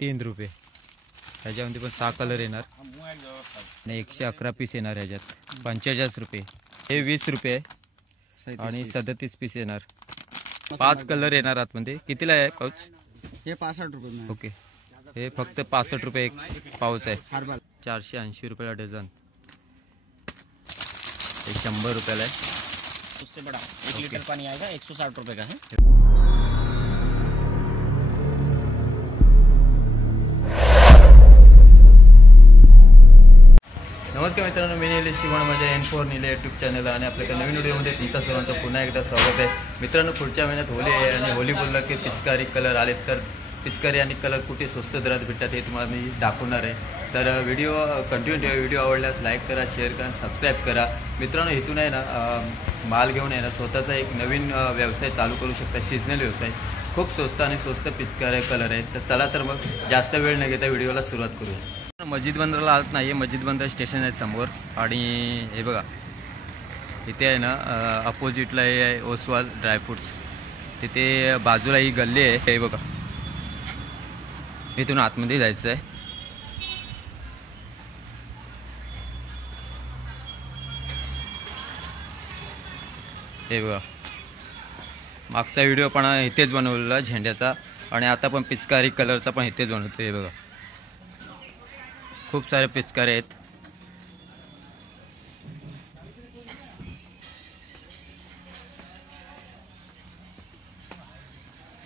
3 रुपये। ह्याच्यामध्ये पण 6 कलर येणार आणि 111 पीस येणार ह्याच्यात 45 रुपये। हे 20 रुपये आणि 37 पीस येणार। 5 कलर येणार आतमध्ये। कितीला आहे पाऊच? हे 65 रुपये। ओके, हे फक्त 65 रुपये एक पाऊच आहे। 480 रुपयाला डझन। ये 100 रुपयाला है। उससे बड़ा 1 लीटर पानी आएगा, 160 रुपये का है। नमस्कार मित्रांनो, मी निलेश शिवण माझ्या N4 निले यूट्यूब चॅनल आणि आपल्या नवीन व्हिडिओमध्ये तुमच्या सर्वांचं पुन्हा एकदा स्वागत आहे। मित्रांनो, पुढच्या महिन्यात होली आहे आणि होली बोललं की पिचकारी कलर आलेत, तर पिचकारी आणि कलर कुठे स्वस्त दरात भेटतात हे तुम्हाला मी दाखवणार आहे। तर व्हिडिओ कंटिन्यू ठेवा। व्हिडिओ आवडल्यास लाईक करा, शेअर करा, सबस्क्राईब करा। मित्रांनो, इथून आहे ना माल घेऊन आहे ना स्वतःचा एक नवीन व्यवसाय चालू करू शकता, सीजनल व्यवसाय। खूप स्वस्त आणि स्वस्त पिचकारी कलर आहेत। तर चला तर मग जास्त वेळ न घेता व्हिडिओला सुरुवात करूया। मस्जिद बंदरला आत नाही, मस्जिद बंदर स्टेशन आहे समोर आणि हे बघा इथे आहे ना अपोजिटला हे आहे ओसवाल ड्रायफ्रूट्स। तिथे बाजूला ही गल्ली आहे, हे बघा इथून आतमध्ये जायचं आहे। हे बघा मागचा व्हिडिओ पण इथेच बनवलेला झेंड्याचा आणि आता पण पिचकारी कलरचा पण इथेच बनवतो। हे बघा खूप सारे पिचकारी आहेत।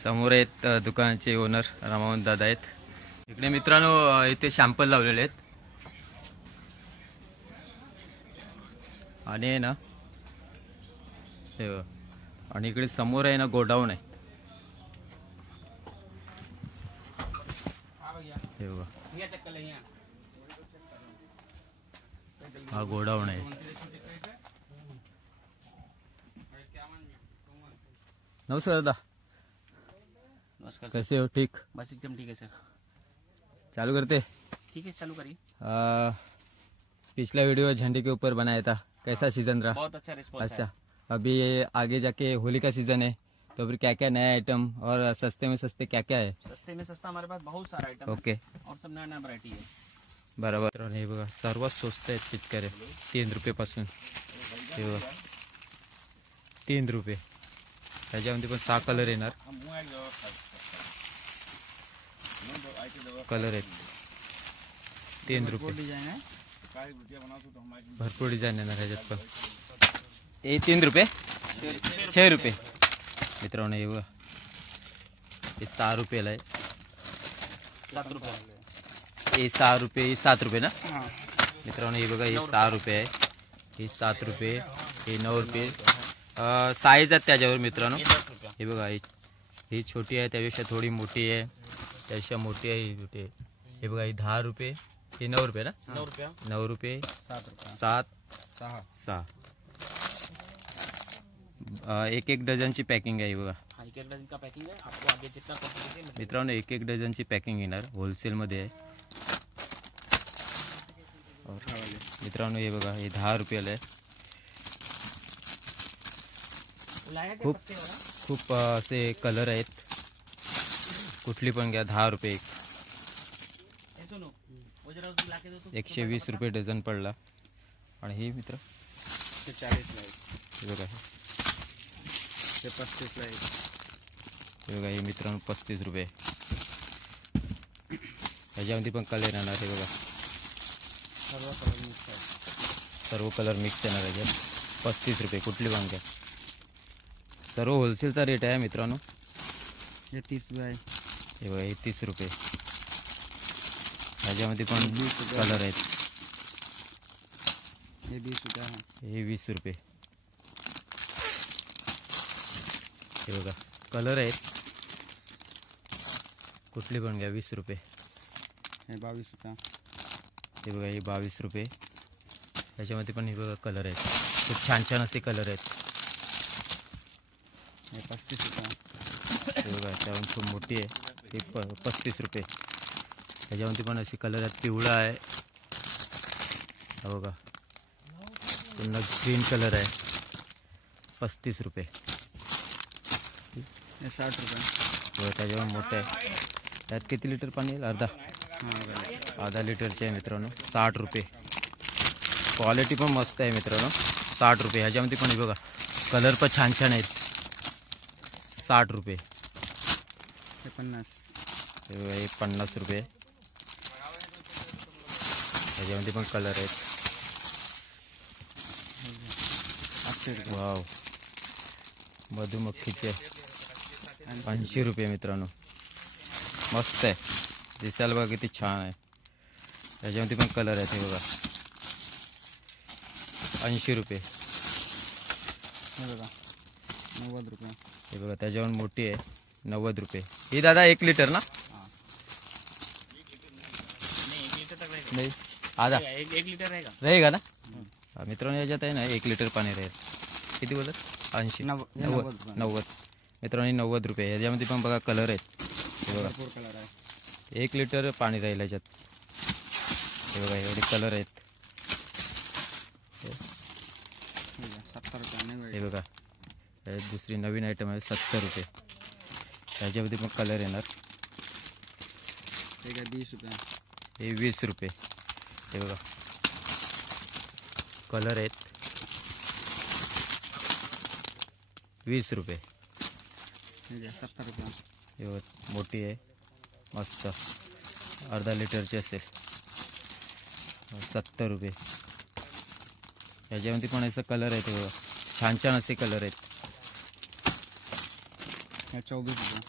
समोर आहेत दुकानाचे ओनर रामावंत दादा आहेत। इकडे मित्रांनो इथे शॅम्पल लावलेले आहेत आणि ना हे बघा, आणि इकडे समोर आहे ना गोडाऊन आहे। हे बघा हा गोडाऊन आहे। नमस्कार दादा। नमस्कार। कैसे हो? ठीक, बस एकदम ठीक है सर। चालू करते। ठीक है, चालू करिए। पिछला वीडियो झंडे के ऊपर बनाया था, कैसा सीजन रहा? बहुत अच्छा रिस्पॉन्स अच्छा, अभी आगे जाके होली का सीजन है, तो फिर क्या क्या नया आइटम और सस्ते में सस्ते क्या क्या है? सस्ते में सस्ता हमारे पास बहुत सारा आइटम ओके, और सब नया नया वैरायटी है। बरोबर। हे बघा सर्वात स्वस्त आहेत पिचकारे 3 रुपयापासून। हे बघा 3 रुपये। ह्याच्यामध्ये पण 6 कलर येणार, कलर आहेत 3 रुपये। भरपूर डिझाईन येणार ह्याच्यात पण। हे 3 रुपये 6 रुपये मित्रांनो। हे बघा हे 6 रुपयाला आहे। 7 रुपये। हे 6 रुपये, हे 7 रुपये ना मित्रांनो। हे बघा हे 6 रुपये आहे, हे 7 रुपये, हे 9 रुपये। साईज आहेत त्याच्यावर मित्रांनो। हे बघा ही छोटी आहे, त्यापेक्षा थोडी मोठी आहे, त्यापेक्षा मोठी आहे, ही छोटी आहे। हे बघा ही 10 रुपये, हे 9 रुपये ना। 9 रुपये 7 6 एक डझनची पॅकिंग आहे। बघा एक डझन का पैकिंग है, आपको आगे जितना क्वांटिटी मित्रांनो एक डझनची पॅकिंग येणार, होलसेल मध्ये आहे। मित्रांनो हे बघा हे 10 रुपयाला आहे। खूप खूप असे कलर आहेत, कुठली पण घ्या 10 रुपये एक। 120 रुपये डझन पडला। आणि हे मित्र 40 ला हे बघा हे 35 ला हे बघा हे मित्रांनो 35 रुपये। ह्याच्यामध्ये पण कलर येणार। हे बघा सर्व कलर मिक्स येणार ह्याच्यात। 35 रुपये कुठली पण घ्या, सर्व होलसेलचा रेट आहे मित्रांनो। हे 30 रुपये आहे। हे बघा हे 30 रुपये। ह्याच्यामध्ये पण कलर आहेत। हे 20 रुपये आहे। हे 20 रुपये। हे बघा कलर आहेत, कुठली पण घ्या 20 रुपये। हे 22 रुपये। हे बघा हे 22 रुपये। ह्याच्यामध्ये पण हे बघा कलर आहेत, खूप छान छान असे कलर आहेत। हे 35 रुपये। हे बघा त्याहून खूप मोठी आहे, हे 35 रुपये। ह्याच्यामध्ये पण असे कलर आहेत, पिवळा आहे, बघा पुन्हा ग्रीन कलर आहे, 35 रुपये। हे 60 रुपये। त्याच्यावर मोठं आहे, त्यात किती लिटर पाणी येईल? अर्धा अर्धा लिटरचे आहे मित्रांनो, 60 रुपये. क्वालिटी पण मस्त आहे मित्रांनो, 60 रुपये. ह्याच्यामध्ये पण हे बघा कलर पण छान छान आहेत. 60 रुपये. हे 50. हे बघा हे 50 रुपये. ह्याच्यामध्ये पण कलर आहेत. 800 रुपये. वाव, मधुमक्खीचे 80 रुपये मित्रांनो. मस्त आहे, दिसायला बघा किती छान आहे. ह्याच्यामध्ये पण कलर आहेत. हे बघा 80 रुपये. हे बघा 90 रुपये. हे बघा त्याच्यावर मोठी आहे, 90 रुपये. ही दादा 1 लिटर ना? नहीं 1 लीटर तक रहेगा. नाही आधा 1 लीटर रहेगा. रहेगा ना? हा, मित्रांनो याच्यात आहे ना 1 लिटर पाणी राहील. किती बोलत? 80 90 मित्रांनो 90 रुपये. याच्यामध्ये पण बघा कलर आहेत. हे बघा भरपूर कलर आहे. 1 लिटर पाणी राहील याच्यात. हे बघा एवढे कलर आहेत. हे बघा, 70 रुपये. नाही हे बघा हे दुसरी नवीन आयटम आहे, 70 रुपये. ह्याच्यामध्ये पण कलर येणार. हे काय 20 रुपये. हे 20 रुपये. हे बघा कलर आहेत, 20 रुपये. हे घ्या 70 रुपये. हे बघा मोठी आहे, मस्त अर्धा लिटरची असेल. 70 रुपये. ह्याच्यामध्ये पण असं कलर आहेत. हे बघा छान छान असे कलर आहेत. हे 24 रुपये.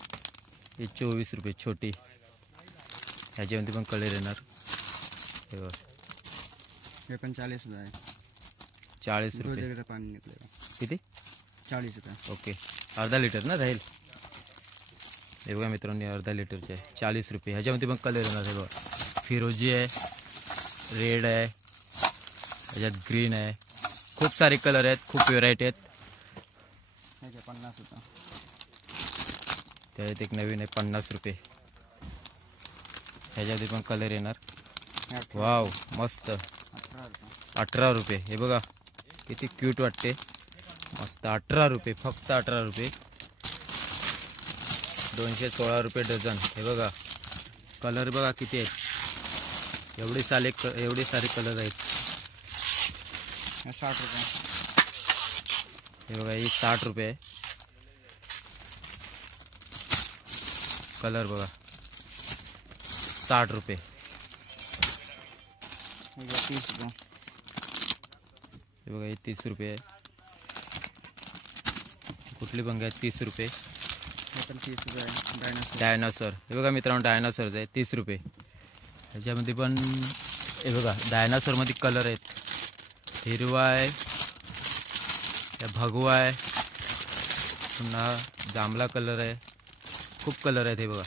हे 24 रुपये छोटी. ह्याच्यामध्ये पण कलर येणार. हे बघा हे पण 40 रुपये आहे. 40 दो रुपये. जगह का पानी निकलेगा. किती? 40 रुपये. ओके, अर्धा लिटर ना राहील. हे बघा मित्रांनो अर्धा लिटरचे आहे, 40 रुपये. ह्याच्यामध्ये पण कलर येणार. हे बघा फिरोजी आहे, रेड आहे, ह्याच्यात ग्रीन आहे. खूप सारे कलर आहेत, खूप व्हेरायटी आहेत. हे घ्या 50 रुपये. त्याच्यात एक नवीन आहे 50 रुपये. ह्याच्यामध्ये पण कलर येणार. हे 18 वाव मस्त, रुपये. 18 रुपये. हे बघा किती क्यूट वाटते, मस्त. 18 रुपये, फक्त 18 रुपये. 216 रुपये डझन. हे बघा कलर बघा किती आहेत, एवढे सारे कलर आहेत. हे 60 रुपये. हे बघा ही 60 रुपये आहे. कलर बघा 60 रुपये. हे घ्या 30 रुपये. हे बघा हे 30 रुपये आहे. कुठली पण घ्या 30 रुपये. हे पण 30 रुपये आहे. डायनासोर. डायनासोर. हे बघा मित्रांनो डायनासोर आहे 30 रुपये. ह्याच्यामध्ये पण हे बघा डायनासोरमध्ये कलर आहेत. हिरवा आहे, भगवा आहे, पुन्हा जांभळा कलर आहे. खूप कलर आहेत. हे बघा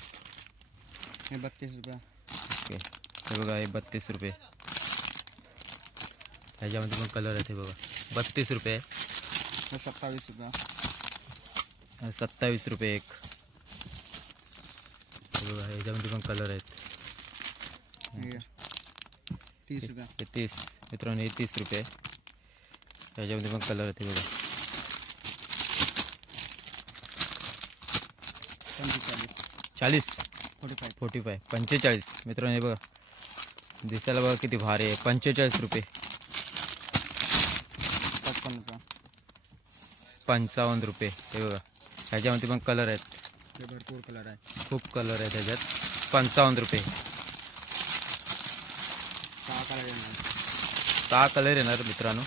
हे 32 रुपये. ओके. हे बघा हे 32 रुपये. ह्याच्यामध्ये पण कलर आहेत. हे बघा 32 रुपये. हे 27 रुपये. 27 रुपये एक. हे बघा ह्याच्यामध्ये पण कलर आहेत. हे घ्या 30 रुपये. हे 30 मित्रांनो हे 30 रुपये. ह्याच्यामध्ये पण कलर आहेत. हे बघा 45. 40 45. 45 मित्रांनो. हे बघा दिसायला बघा किती भारी आहे. 45 रुपये. 55 रुपये. 55 रुपये. हे बघा ह्याच्यामध्ये पण कलर आहेत, हे भरपूर कलर आहे. खूप कलर आहेत ह्याच्यात. 55 रुपये. 6 कलर येणार. 6 कलर येणार मित्रांनो.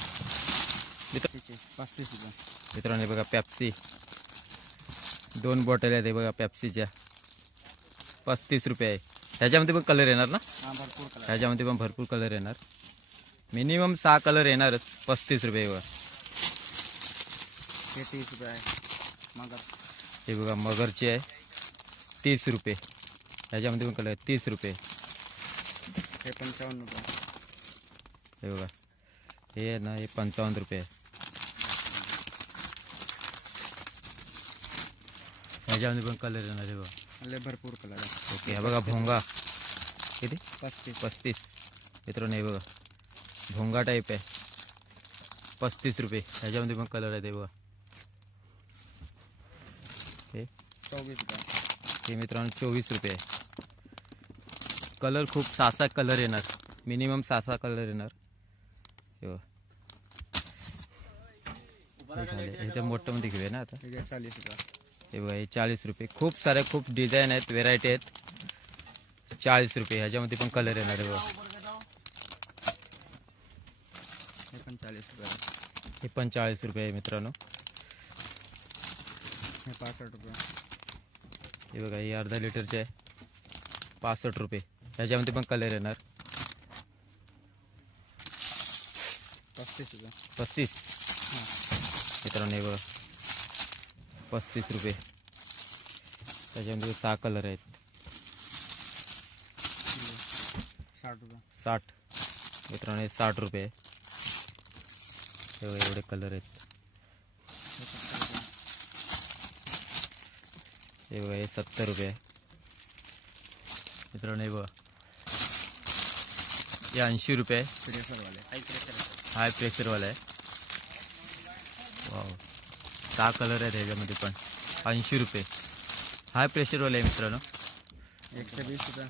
35 रुपये. मित्रांनो हे बघा पेप्सी 2 बॉटल आहेत. हे बघा पेप्सीच्या 35 रुपये आहे. ह्याच्यामध्ये पण कलर येणार ना? हां भरपूर कलर. ह्याच्यामध्ये पण भरपूर कलर येणार. मिनिमम 6 कलर येणारच. 35 रुपये. बघा हे 30 रुपये आहे. मगर. हे बघा मगरचे आहे 30 रुपये. ह्याच्यामध्ये पण कलर 30 रुपये. हे 55 रुपये. हे बघा हे आहे ना हे 55 रुपये. ह्याच्यामध्ये पण कलर येणार. हे बघा लय भरपूर कलर आहे. ओके. हा बघा भोंगा किती? 35. मित्रांनो हे बघा भोंगा टाईप आहे 35 रुपये. ह्याच्यामध्ये पण कलर आहे. ते बघा हे 24 रुपये. हे मित्रांनो 24 रुपये आहे. कलर खूप 6 कलर येणार, मिनिमम 6 कलर येणार. हे बघ. हे झाले. हे तर मोठं मध्ये घेऊया ना आता. हे 40 रुपये. हे बघा, हे 40 रुपये. खूप सारे खूप डिझाईन आहेत, व्हेरायटी आहेत. 40 रुपये. ह्याच्यामध्ये पण कलर येणार आहे बघा. हे पण 40 रुपये. हे पण 40 रुपये आहे मित्रांनो. हे 65 रुपये. हे बघा, हे अर्धा लिटरचे आहे, 65 रुपये. ह्याच्यामध्ये पण कलर येणार. 35 रुपये. 35 मित्रांनो. हे बघा, 35 रुपये. त्याच्यामध्ये 6 कलर आहेत. 60 रुपये. 60 मित्रांनो. हे 60 रुपये. हे बघा, एवढे कलर आहेत. हे बघा, हे 70 रुपये मित्रांनो. हे बघा, हे 80 रुपये. प्रेशरवाले. हाय प्रेशरवाला आहे. वाव, 6 कलर आहेत ह्याच्यामध्ये पण. 80 रुपये. हाय प्रेशरवाला आहे मित्रांनो. 120 रुपये.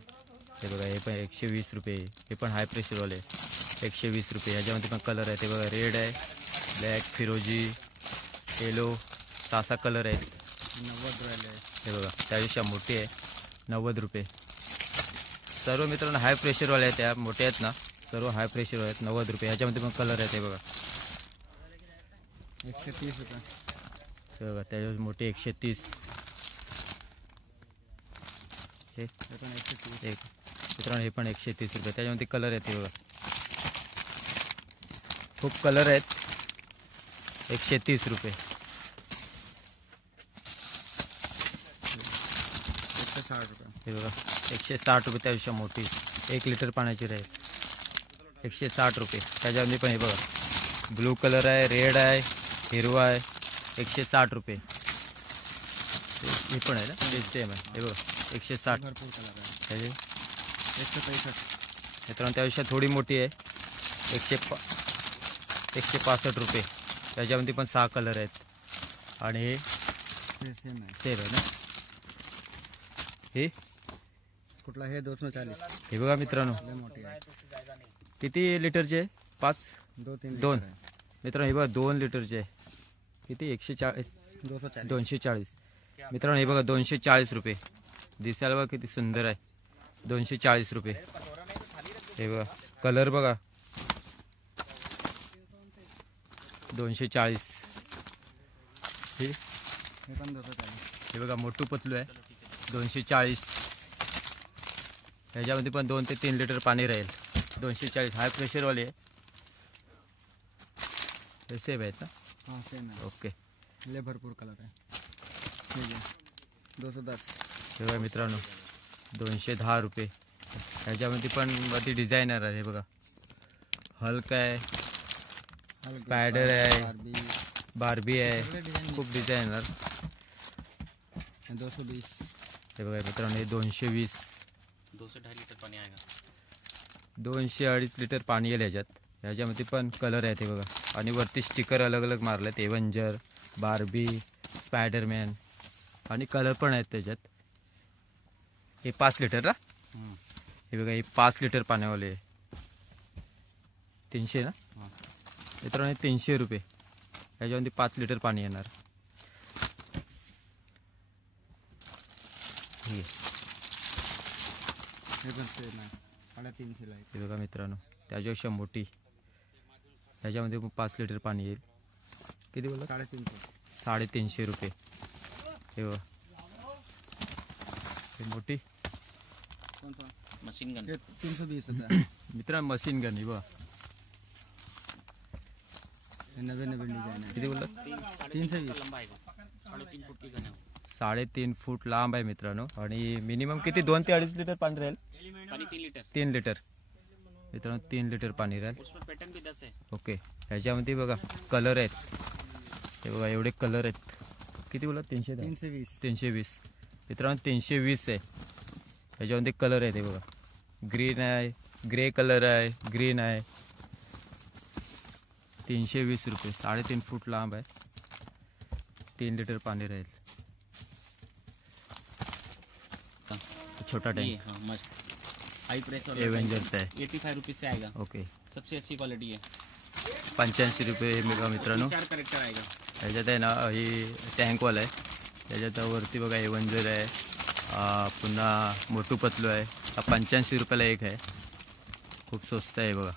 हे बघा, हे पण 120 रुपये. हे पण हाय प्रेशरवाले आहे, 120 रुपये. ह्याच्यामध्ये पण कलर आहेत. हे बघा, रेड आहे, ब्लॅक, फिरोजी, येलो, 6 कलर आहेत. 90 राहिले. हे बघा, त्यापेक्षा मोठी आहे, 90 रुपये. सर्व मित्रांनो हाय प्रेशरवाले आहेत. त्या मोठे आहेत ना, सर्व हाय प्रेशरवाले आहेत, 90 रुपये. ह्याच्यामध्ये पण कलर आहेत. हे बघा, 130 रुपये. हे बघा, त्याच्यावर मोठे 130. हे हे पण 130. एक मित्रांनो, हे पण 130 रुपये. त्याच्यामध्ये कलर आहेत. हे बघा, खूप कलर आहेत. 130 रुपये. 160 रुपये. हे बघा, 160 रुपये. त्यापेक्षा मोठी 1 लिटर पाण्याची राहील, 160 रुपये. त्याच्यामध्ये पण हे बघा, ब्लू कलर आहे, रेड आहे, हिरवा आहे, 160 रुपये. हे पण आहे ना, ते सेम आहे. हे बघा, 160. भरपूर कलर आहे. त्याचे 165. मित्रांनो त्यापेक्षा थोडी मोठी आहे, 165 रुपये. त्याच्यामध्ये पण 6 कलर आहेत. आणि हे हे सेम आहे. सेम आहे ना. हे कुठला? हे 240. हे बघा मित्रांनो, लय मोठी आहे. किती लिटरचे? 5 2-3 दोन. मित्रांनो हे बघा, 2 लिटरचे आहे. किती? 140 240. 240. मित्रांनो हे बघा, 240 रुपये. दिसायला बघा किती सुंदर आहे, 240 रुपये. हे बघा, कलर बघा, 240. हे पण 240. हे बघा, मोठू पतलू आहे, 240. ह्याच्यामध्ये पण 2 ते 3 लिटर पाणी राहील, 240. हाय प्रेशरवाले आहे. हे सेम आहेत ना? हां सेम आहे. ओके. लय भरपूर कलर आहे. ठीक आहे. 210. हे बघा मित्रांनो, 210 रुपये. ह्याच्यामध्ये पण वरती डिझायनर आहे. हे बघा, हल्क आहे, स्पायडर आहे, बार्बी आहे, खूप डिझायनर. 220. हे बघा मित्रांनो, हे 220. 200-250 लीटर पाणी आहे का? 200-250 लिटर पाणी येईल ह्याच्यात. ह्याच्यामध्ये पण कलर आहेत. हे बघा, आणि वरती स्टिकर अलग अलग मारले आहेत, एव्हेंजर, बार्बी, स्पायडरमॅन, आणि कलर पण आहेत त्याच्यात. हे 5 लिटर ना. हे बघा, हे 5 लिटर पाण्यावाले आहे. 300 ना मित्रांनो, 300 रुपये. ह्याच्यामध्ये 5 लिटर पाणी येणार. हे पण सेम आहे. 350 ला आहे. हे बघा मित्रांनो, त्याच्यापेक्षा मोठी. ह्याच्यामध्ये 5 लिटर पाणी येईल. किती बोला? 350. 350 रुपये. हे बघा, हे मोठी. कोणता? Machine gun. हे 320 रुपये. मित्रांनो मशीन गन. हे बघा, हे नवीन डिझाइन आहे. किती बोलला? 320. लंबा आहे का? 3.5 फूट की गन है. 3.5 फूट लांब आहे मित्रांनो. आणि मिनिमम किती? 2 ते 2.5 लिटर पाणी राहील. पानी 3 लीटर. 3 लिटर मित्रांनो, 3 लिटर पाणी राहील. उसमें पैटर्न भी 10 है. ओके. ह्याच्यामध्ये बघा कलर आहेत. हे बघा, एवढे कलर आहेत. किती बोला? 320. 320 मित्रांनो, 320 आहे. ह्याच्यामध्ये कलर आहेत. हे बघा, ग्रीन आहे, ग्रे कलर आहे, ग्रीन आहे. 320 रुपये. 3.5 फूट लांब आहे, 3 लिटर पाणी राहील. छोटा टँक. हाँ मस्त. हाई प्रेस और एवेंजरचा आहे 85 रुपीज से आएगा, ओके. सबसे अच्छी क्वालिटी है. 85 रुपये हे बघा मित्रांनो. 4 करेक्टर आएगा. ह्याच्यात आहे ना ही टँकवाला आहे. त्याच्यात वरती बघा एवेंजर आहे, पुन्हा मोटू पतलू आहे. हा 85 रुपयाला एक आहे, खूप स्वस्त आहे बघा.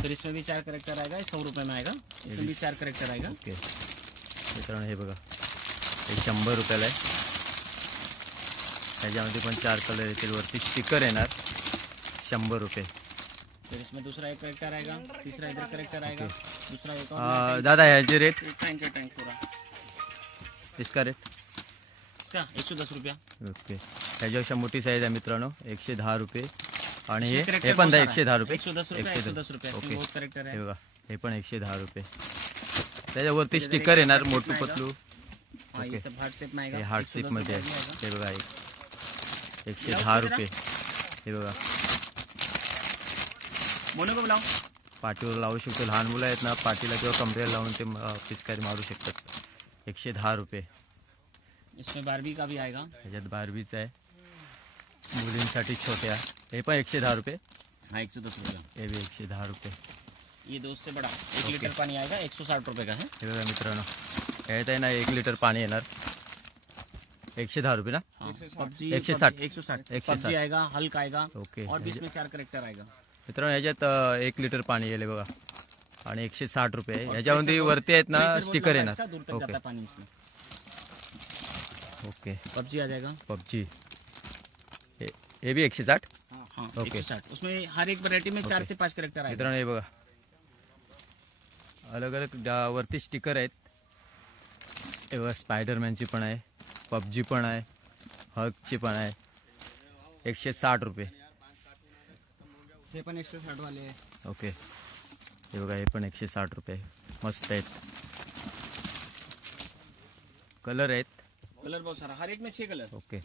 फिर इसमें भी 4 करेक्टर आएगा, 100 रुपये में आएगा. इसमें भी 4 करेक्टर आएगा. ओके मित्रांनो हे बघा, हे 100 रुपयाला आहे. ह्याच्यामध्ये पण 4 कलर येतील. वरती स्टिकर येणार, 100 रुपये. फिर इसमें दूसरा एक करेक्टर आएगा, तीसरा इधर करेक्टर आएगा, दूसरा एक और दादा ह्याचे रेट, टैंक है, टैंक पूरा. इसका रेट इसका 110 रुपया. ओके. ह्याच्यापेक्षा मोठी साईज आहे मित्रांनो, 110 रुपये. आणि इसमें हे करेक्टर पण बहुत 110 रुपये. 110 रुपया, 110 रुपया. इसमें ओके. बहुत करेक्टर हे है. बघा, हे पण 110 रुपये. त्याच्यावरती स्टिकर येणार, मोटू पतलू. हाँ, ये सब हार्ट शेप में आएगा. हे हार्ट शेप 110 मध्ये रुपया आहे. में आएगा. हे बघा, 110 रुपये. हे बघा, मोनू को बुलाओ. पाठीवर लावू शकतो. लहान मुलं आहेत ना, पाठीला किंवा कमरेला लावून ते पिचकारी मारू शकतात. 110 रुपये. इसमें बारबी का भी आएगा. ह्याच्यात बारबीच आहे, मुलींसाठी छोट्या. हे पण 110 रुपये. हाँ, 110 रुपया. हे बी 110 रुपये. ये 2 से बड़ा 1 लीटर पानी आएगा, 160 रुपये का है. हे बघा मित्रांनो, ह्यात आहे ना 1 लिटर पाणी येणार, 110 रुपये ना. पबजी 160. 160 पबजी आएगा, हल्क आएगा. ओके. और भी इसमें 4 करेक्टर आएगा. मित्रांनो ह्याच्यात 1 लिटर पाणी येईल बघा, आणि 160 रुपये. ह्याच्यामध्ये वरती आहेत ना स्टिकर येणार. दूर तक ओके जाता पानी इसमें. ओके. पबजी आ जाएगा. पबजी हे बी 160. हाँ, ओके. 160. उसमें हर एक वैरायटी में 4 से 5 करेक्टर आएगा. मित्रांनो हे बघा, अलग अलग वरती स्टिकर आहेत. हे बघा, स्पायडरमॅनची पण आहे, पबजी पण आहे, हल्कची पण आहे. 160 रुपये. हे पण 160 वाले आहे. ओके. हे बघा, हे पण 160 रुपये. मस्त आहेत, कलर आहेत. कलर बहुत सारा, हर एक में 6 कलर. ओके.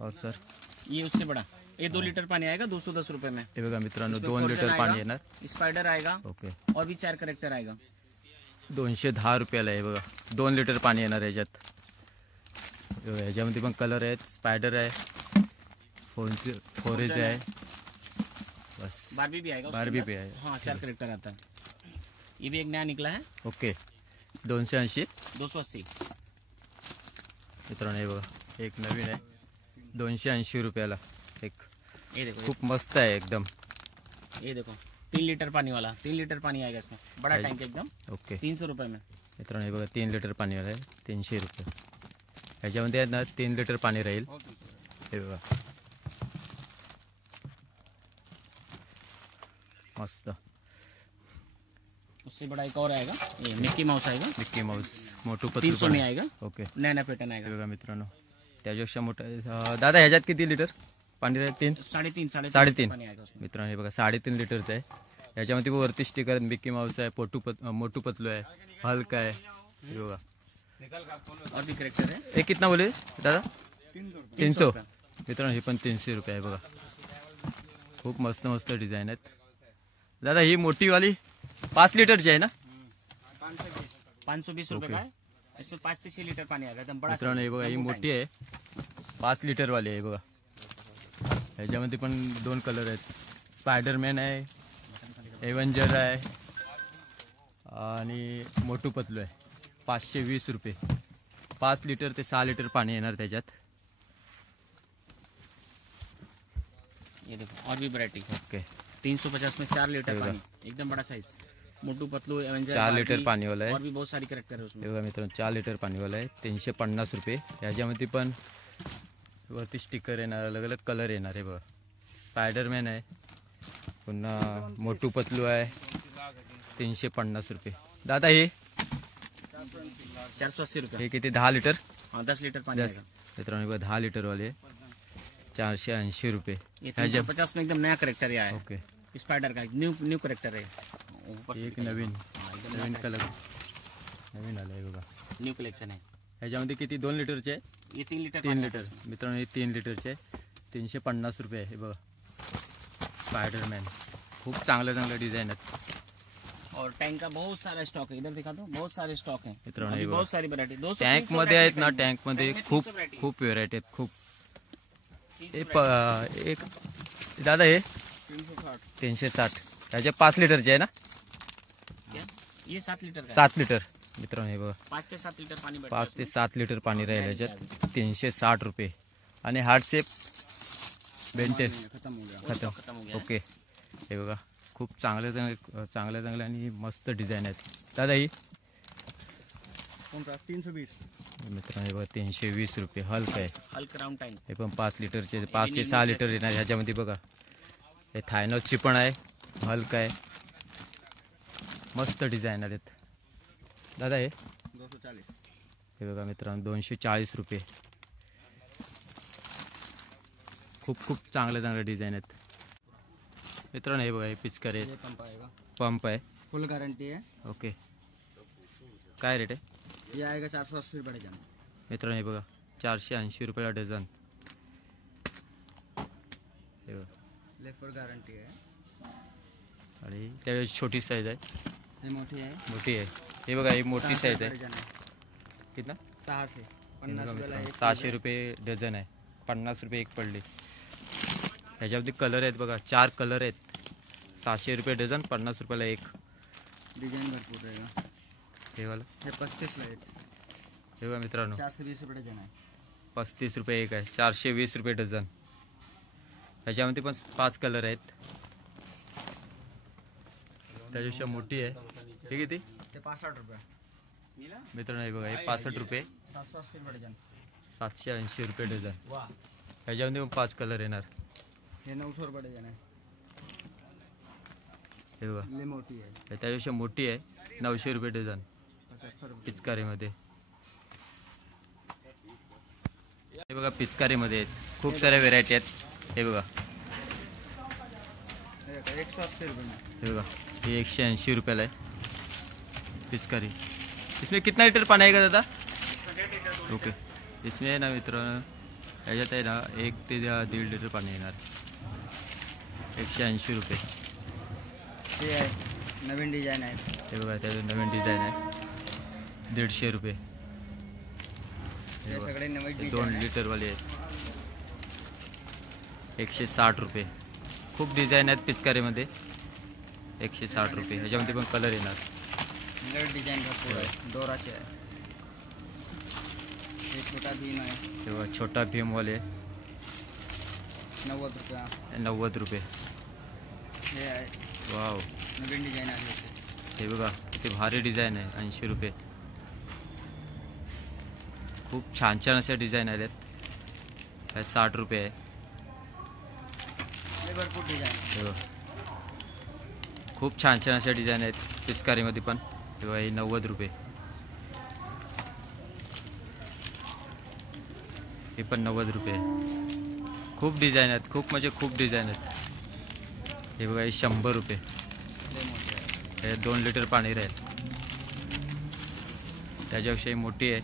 और सर ये उससे बड़ा, ये 2 लीटर पानी आएगा 210 रुपये में. हे बघा मित्रांनो, इसमें 2 लिटर Fortune पाणी आएगा, येणार. स्पाइडर आएगा, ओके. और भी 4 करेक्टर आएगा. 210 रुपयाला आहे बघा, 2 लिटर पाणी येणार ह्याच्यात. हे बघा, ह्याच्यामध्ये पण कलर आहेत, स्पायडर आहे, फोरेज आहे. बस, बारबी भी आएगा उसके बारबी अंदर. भी है. हाँ, 4 करेक्टर आता है. ये भी एक नया निकला है, ओके. 280. 280. मित्रांनो हे बघा, एक नवीन आहे, 280 रुपयाला एक. ये देखो, खूप मस्त आहे एकदम. ये देखो 3 लीटर पानी वाला, 3 लीटर पानी आएगा इसमें, बड़ा टैंक एकदम. ओके. 300 रुपये में. मित्रांनो हे बघा, 3 लिटर पाणी आहे, 300 रुपये. ह्याच्यामध्ये ना 3 लिटर पाणी राहील. हे बघा, मस्त. उससे बड़ा एक और आएगा, ये मिक्की माउस आएगा, मिक्की माउस, मोटू पतलू 300 पण में आहे. आएगा. ओके. नया नया पैटर्न हे आएगा. बघा मित्रांनो, त्याच्यापेक्षा मोठा. दादा ह्याच्यात किती लिटर पाणी राहील? 3. 3.5 3.5. पानी आएगा उसमें. मित्रांनो हे बघा, 3.5 लिटरचं आहे. ह्याच्यामध्ये वरती स्टिकर मिक्की माउस आहे, मोटू पतलू आहे, हल्क आहे. हे बघा, और भी करेक्टर है. हे कितना बोले दादा? 300. रुपये. मित्रांनो हे पण 300 रुपये आहे बघा. खूप मस्त मस्त डिझाईन आहेत. दादा ही मोठीवाली 5 लिटरची आहे ना? 520 रुपये ओके. का है. इसमें 5 से 6 लीटर पानी आएगा, एकदम बड़ा. मित्रांनो हे बघा, ही मोठी आहे, 5 लिटरवाली आहे बघा. ह्याच्यामध्ये पण 2 कलर आहेत, स्पायडरमॅन आहे, एव्हेंजर आहे, आणि मोटू पतलू आहे. 520 रुपये. 5 लिटर ते 6 लिटर पाणी येणार त्याच्यात. ये देखो, और भी वैरायटी. ओके. 350 में 4 लीटर ये पानी, एकदम बड़ा size. Motu Patlu, Avenger, 4 litre Barbie, पाणीवाला आहे. और भी बहुत सारी करेक्टर है उसमें. हे बघा मित्रांनो, 4 लिटर पाणीवाला आहे, 350 रुपये. ह्याच्यामध्ये पण वरती स्टिकर येणार, अलग अलग कलर येणार आहे बघा. स्पायडरमॅन आहे, पुन्हा मोटू पतलू आहे, 350 रुपये. दादा हे 480 रुपये. हे किती? 10 लिटर? हाँ, 10 लीटर पानी आएगा. मित्रांनो बघा, 10 लिटरवाले 480 रुपये. ये 350 में एकदम नया करेक्टर आया है. ओके. स्पाइडर का न्यू करेक्टर है. ऊपर से एक दिखाइए. नवीन हाँ, एकदम नवीन नया कलर नवीन आलाय बघा. न्यू कलेक्शन है. ह्याच्यामध्ये किती? 2 लिटरचे आहे? ये 3 लीटर 3 लिटर. मित्रांनो हे 3 लिटरचे आहे, 350 रुपये आहे. हे बघा, स्पायडरमॅन. खूप चांगलं चांगलं डिझाईन आहेत. और टैंक का बहुत सारा स्टॉक है. इधर दिखा दो, बहुत सारे स्टॉक है. मित्रांनो अभी हे बघा, बहुत सारी वैरायटी. 200 टँक मध्ये आहेत ना, टँक मध्ये खूप व्हेरायटी आहेत. खूप एक दादा हे 360 360 ह्याचे 5 लिटरचे आहे ना? क्या? ये 7 लीटर का 7 लिटर मित्रांनो हे बघा 5 से 7 लीटर पानी बैठता 5 ते 7 लिटर पाणी राहील याच्यात 360 रुपये आणि हार्ड शेप बेंटेन खत्म हो गया। खतम खत्म हो गया है। ओके हे बघा खूप चांगले आणि मस्त डिझाईन आहेत दादा ही कौन सा 320 मित्रांनो हे बघा 320 रुपये हल्क आहे हल्क राउंड टाइम हे पण 5 लिटरचे 5 ते 6 लिटर येणार ह्याच्यामध्ये बघा हे थायनॉसची पण आहे हल्क आहे मस्त डिझाईन आहेत दादा हे 240 हे बघा मित्रांनो 240 रुपये खूप चांगले डिझाइन आहेत मित्रांनो हे बघा हे पिचकारी ये आहेत पंप आएगा, पंप आहे फुल गारंटी है। ओके काय रेट आहे ये आएगा 480 रुपये डजन। मित्रांनो हे बघा 480 रुपयाला डझन हे बघा ले फुल गारंटी है। आणि त्यावेळेस छोटी साईज आहे ये मोटी है, मोठी आहे हे बघा ही मोठी 600 साईज रुपये आहे डजन है। कितना 600 हे 50 बघा रुपयाला मित्रांनो, एक 600 रुपये डझन आहे 50 रुपये एक पडली ह्याच्यामध्ये कलर आहेत बघा 4 कलर आहेत 600 रुपये डझन 50 रुपयाला एक डिजाइन भरपूर रहेगा। हे वाला हे 35 ला एक, हे बघा मित्रांनो 420 रुपये डजन है। 35 रुपये एक आहे 420 रुपये डझन ह्याच्यामध्ये पण 5 कलर आहेत त्याच्यापेक्षा मोठी आहे हे किती ते 65 रुपये मित्रांनो हे बघा हे 65 रुपये 780 रुपये डजन। 780 रुपये डझन वाह ह्याच्यामध्ये पण 5 कलर येणार हे 900 रुपये डजन है। हे बघा ले मोटी है हे त्याच्यापेक्षा मोठी आहे 900 रुपये डझन 75 रुपये। पिचकारीमध्ये हे बघा पिचकारीमध्ये आहेत खूप साऱ्या व्हेरायटी आहेत हे बघा ये 180 रुपये में। हे बघा ये 180 रुपयाला आहे पिचकारी इसमें कितना लीटर पानी आएगा दादा ओके इसमें ना मित्रांनो ह्याच्यात आहे ना 1 ते 1.5 लिटर पाणी येणार 180 रुपये ये आहे नवीन डिजाइन आहे हे बघा त्याचं नवीन डिझाईन आहे 150 रुपये हे हे बघा, सगळे नवीन हे डिझाइन 2 आहे। लिटरवाले आहेत 160 रुपये खूप डिझाईन आहेत पिचकारीमध्ये 160 रुपये ह्याच्यामध्ये पण कलर येणार नवीन डिजाइन भरपूर आहे दोराचे आहे। हे छोटा भीम आहे हे बघा छोटा भीमवाले 90 रुपये। 90 रुपये हे आहे वाव नवीन डिजाइन आहे हे बघा किती भारी डिझाईन आहे 80 रुपये खूप छान अशा डिझाईन आल्यात हे 60 रुपये आहे हे भरपूर डिजाइन हे बघा खूप छान अशा डिझाईन आहेत पिचकारीमध्ये पण हे बघा हे 90 रुपये हे पण 90 रुपये खूप डिझाईन आहेत खूप म्हणजे खूप डिझाईन आहेत हे बघा हे 100 रुपये ले मोठे आहे। हे 2 लिटर पाणी राहील त्याच्यापेक्षा ही मोठी आहे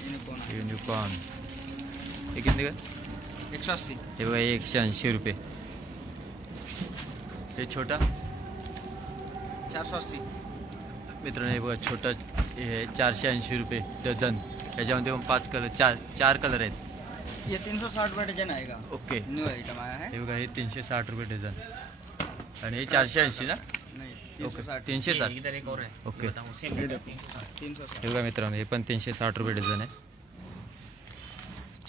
युनिकॉर्न आहे। युनिकॉर्न हे किती का 180 हे बघा हे 180 रुपये हे छोटा 480 मित्रांनो हे बघा छोटा हे 480 रुपये डझन याच्यामध्ये पण 5 कलर 4 कलर आहेत ये 360 रुपये डजन आएगा। ओके न्यू आइटम आया है। हे बघा हे 360 रुपये डझन आणि हे 480 ना नहीं ओके 360 360 इधर एक और है ओके बताऊं सेम रेट है 360 हे बघा मित्रांनो हे पण 360 रुपये डझन आहे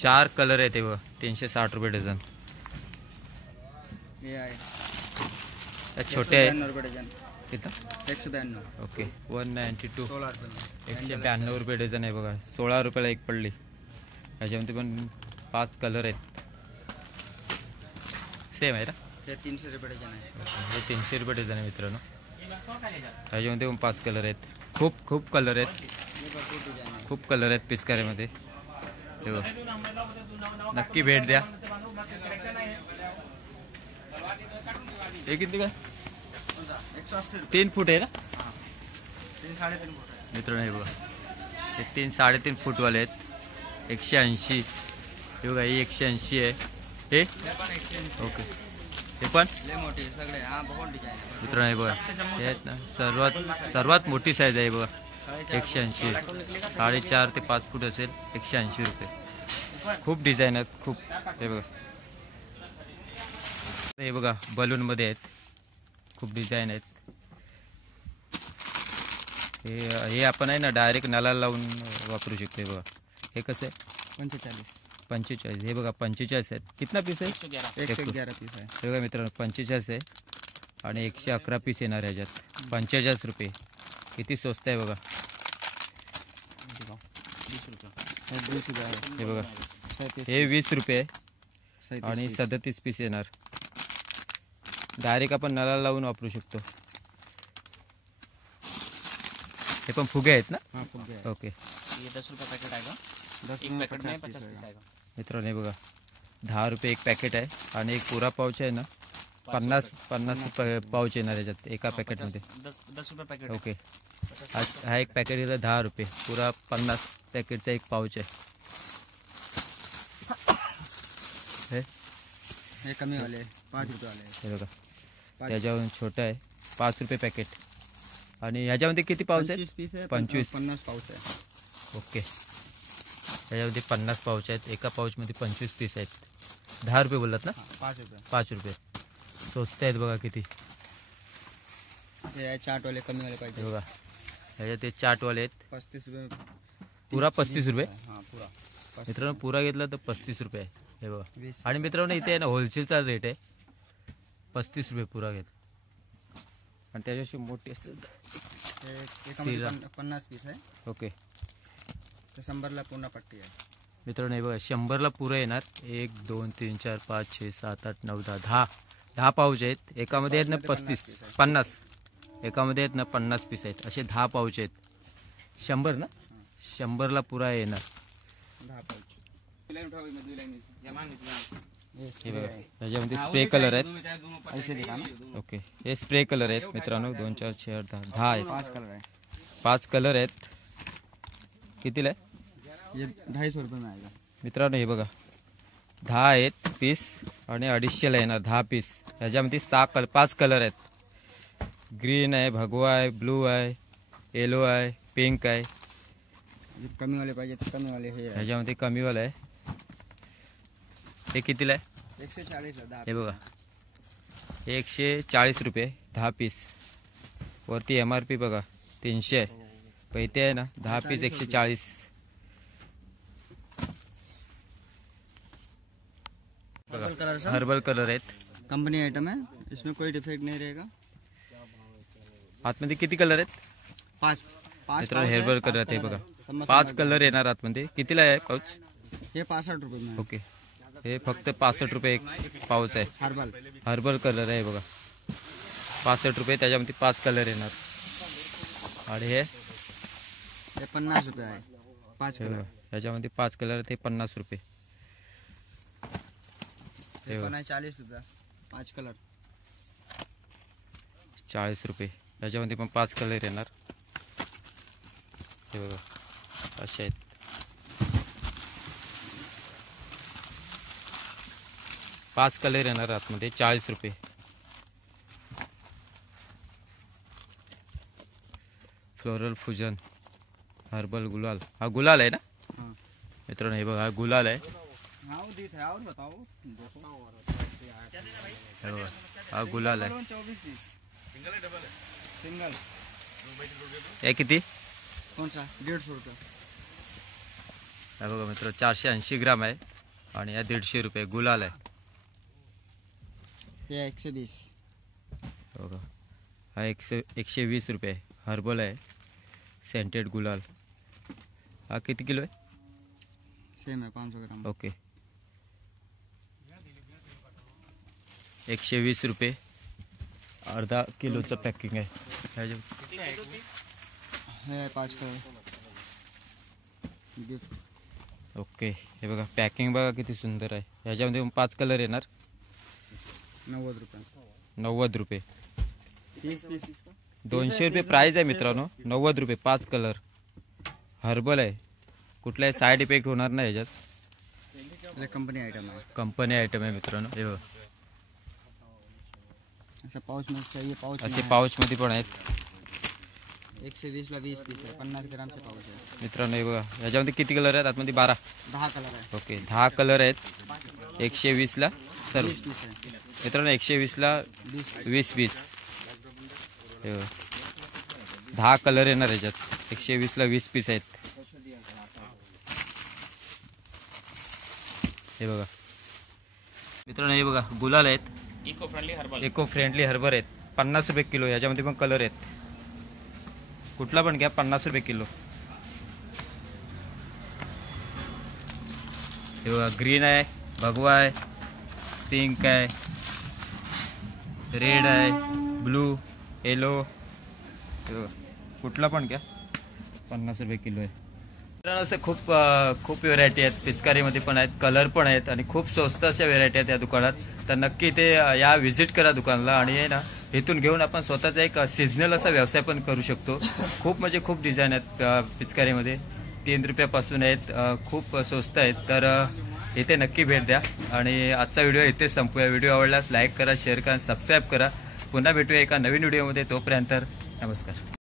4 कलर आहेत हे बघा 360 रुपये डझन ये आहे हे छोटे आहे 192 रुपये डजन। किती 192 ओके 192 16 रुपये 192 रुपये डझन आहे बघा 16 रुपयाला एक पडली ह्याच्यामध्ये पण 5 कलर आहेत सेम आहे ना हे 300 रुपये डजन आहे। हे 300 रुपये डझन आहे मित्रांनो ह्याच्यामध्ये पण 5 कलर आहेत खूप कलर आहेत ये भरपूर डिजाइन आहे। खूप कलर आहेत पिचकारीमध्ये हे बघा नक्की भेट द्या हे किती काय 180 रुपये 3 फूट आहे ना 3 3.5 फुट आहे। मित्रांनो हे बघा हे 3-3.5 फूटवाले आहेत 180 हे बघा हे 180 आहे हे हे पण 180 ओके हे पण ले मोठी आहे सगळे हा बहुत डिजाइन आहे। मित्रांनो हे बघा हे आहेत ना सर्वात मोठी साईज आहे बघा 180 4.5 ते 5 फूट असेल 180 रुपये खूप डिझाईन आहेत खूप. हे बघा बलूनमध्ये आहेत, खूप डिझाईन आहेत. हे आपण आहे ना डायरेक्ट नळाला लावून वापरू शकतो. हे बघा हे कसं आहे 45. हे बघा 45 आहेत. कितना पीस आहे? 111 पीस आहे. हे बघा मित्रांनो 45 आहे आणि 111 पीस येणार ह्याच्यात. 45 रुपये, किती स्वस्त आहे बघा. 20 रुपये आहे. हे बघा हे 20 रुपये आणि 37 पीस येणार. डायरेक्ट आपण नळाला लावून वापरू शकतो. हे पण फुगे आहेत ना? हाँ फुगे है. ओके ये 10 रुपये पैकेट आएगा. 10 एक पैकेट में 50 पीस आएगा. मित्रांनो हे बघा 10 रुपये एक पॅकेट आहे आणि एक पुरा पाऊच आहे ना 50 पाऊच येणार याच्यात एका पॅकेटमध्ये. 10 रुपये पैकेट. ओके हा एक पॅकेट येतं 10 रुपये, पुरा 50 पॅकेटचा एक पाऊच आहे. हे कमी वाले 5 रुपये वाले. हे बघा त्याच्यावरून छोटं आहे 5 रुपये पॅकेट. आणि ह्याच्यामध्ये किती पाऊच आहेत? 25 पीस आहे. 25. 50 पाऊच आहे. ओके ह्याच्यामध्ये 50 पाऊच आहेत. एका पाऊचमध्ये 25 पीस आहेत. 10 रुपये बोललात ना? 5 रुपये. 5 रुपये स्वस्त आहेत बघा किती. हे चाट वाले कमी वाले हे पाहिजे. बघा ह्याच्यात ते चाटवाले आहेत. 35 रुपये. पुरा 35 रुपये. हां पुरा. मित्रांनो पुरा घेतला तर 35 रुपये आहे. हे बघा 20. आणि मित्रांनो इथे आहे ना होलसेलचा रेट आहे 35 रुपये पुरा घेतला. आणि त्याच्याशी मोठी असेल एकामध्ये 50 पीस आहे. ओके तर 100ला पूर्ण पट्टी आहे. मित्रांनो हे बघा 100ला पुरं येणार. 1 2 3 4 5 6 7 8 9 10 10 पाऊच आहेत. एकामध्ये आहेत ना 50 एकामध्ये आहेत ना 50 पीस आहेत. असे 10 पाऊच आहेत. 100 ना 100ला पुरा येणार. 10 पाऊच. हे बघा त्याच्यामध्ये स्प्रे कलर आहेत. ऐसे दिखा ना. ओके हे स्प्रे कलर आहेत मित्रांनो 2 4 6 8 10 10 आहेत. 5 कलर आहे. 5 कलर आहेत. कितीला आहे? ये 250 रुपये में आएगा. मित्रांनो हे बघा 10 आहेत पीस आणि 250ला येणार 10 पीस. ह्याच्यामध्ये 5 कलर आहेत. ग्रीन आहे, भगवा आहे, ब्लू आहे, येलो आहे, पिंक आहे. कमी वाले पाहिजे तर कमी वाले हे आहे. ह्याच्यामध्ये कमीवाला आहे. हे कितीला आहे? 140 ला 10. हे बघा 140 रुपये 10 पीस. वरती MRP बघा 300 आहे. पण इथे आहे ना 10 पीस 140. हर्बल कलर आहेत. कंपनी आइटम है, इसमें कोई डिफेक्ट नहीं रहेगा. आतमध्ये किती कलर आहेत? 5 मित्रांनो हेर्बल कलर आहेत. हे बघा 5 कलर येणार आतमध्ये. कितीला आहे पाऊच? हे 65 रुपये में. ओके हे फक्त 65 रुपये एक पाऊच आहे. हर्बल कलर आहे बघा 65 रुपये. त्याच्यामध्ये 5 कलर येणार. आणि हे 50 रुपये आहे. 5 कलर. ह्याच्यामध्ये 5 कलर ते 50 रुपये. हे पण आहे 40 रुपये 5 कलर. 40 रुपये. ह्याच्यामध्ये पण 5 कलर येणार. हे बघा असे आहेत. पाच कलर येणार आतमध्ये 40 रुपये. फ्लोरल फ्युजन हर्बल गुलाल. हा गुलाल आहे ना मित्रांनो? हे बघा हा गुलाल आहे. हे बघा हा गुलाल आहे. हे किती? कौन सा? 150 रुपये. हे बघा मित्र 480 ग्राम आहे आणि या 150 रुपये गुलाल आहे. हे 120. बघा हा 120 रुपये हर्बल आहे सेंटेड गुलाल. हा किती किलो आहे? सेम आहे 500 ग्राम. ओके 120 रुपये अर्धा किलोचं पॅकिंग आहे. हे 5 कलर. ओके हे बघा पॅकिंग बघा किती सुंदर आहे. ह्याच्यामध्ये 5 कलर येणार. 90 रुपये. 90 रुपये. 30 पीस. 200 रुपये प्राइस आहे मित्रांनो. 90 रुपये 5 कलर. हर्बल आहे. कुठलाही साईड इफेक्ट होणार नाही ह्याच्यात. कंपनी आइटम आहे. कंपनी आयटम आहे मित्रांनो. हे बघा असा पाउच मध्ये चाहिए. पाउच असे पाऊच मध्ये पण आहेत. 120 ला 20 पीस आहे, 50 ग्रामचे पाऊच आहे. मित्रांनो हे बघा, याच्यामध्ये किती कलर आहेत? आतमध्ये 12. 10 कलर आहे. ओके, 10 कलर आहेत. 120 ला सर्व 20 पीस आहे. मित्रांनो 120 ला 20 पीस. हे बघा, 10 कलर येणार याच्यात. 120 ला 20 पीस आहेत. हे बघा मित्रांनो, हे बघा गुलाल आहेत. Eco friendly herbal. Eco friendly herbal आहेत. 50 रुपये किलो. याच्यामध्ये पण कलर आहेत. कुठला पण घ्या, 50 रुपये किलो. हे बघा, ग्रीन आहे, भगवा आहे, पिंक आहे, रेड आहे, ब्लू, येलो. हे बघा, कुठला पण घ्या, 50 रुपये किलो आहे. मित्रांनो असं खूप व्हेरायटी आहेत. पिचकारीमध्ये पण आहेत, कलर पण आहेत आणि खूप स्वस्त अशा व्हेरायटी आहेत या दुकानात. तर नक्की ते या व्हिजिट करा दुकानाला आणि आहे ना, इथून घेऊन आपण स्वतःचा एक सिजनल असा व्यवसाय पण करू शकतो. खूप म्हणजे खूप डिझाईन आहेत पिचकारीमध्ये. 3 रुपयापासून आहेत, खूप स्वस्त आहेत. तर इथे नक्की भेट द्या. आणि आजचा व्हिडिओ इथेच संपूया. व्हिडिओ आवडल्यास लाईक करा, शेअर करा, सबस्क्राईब करा. पुन्हा भेटूया एका नवीन व्हिडिओमध्ये. तोपर्यंत नमस्कार.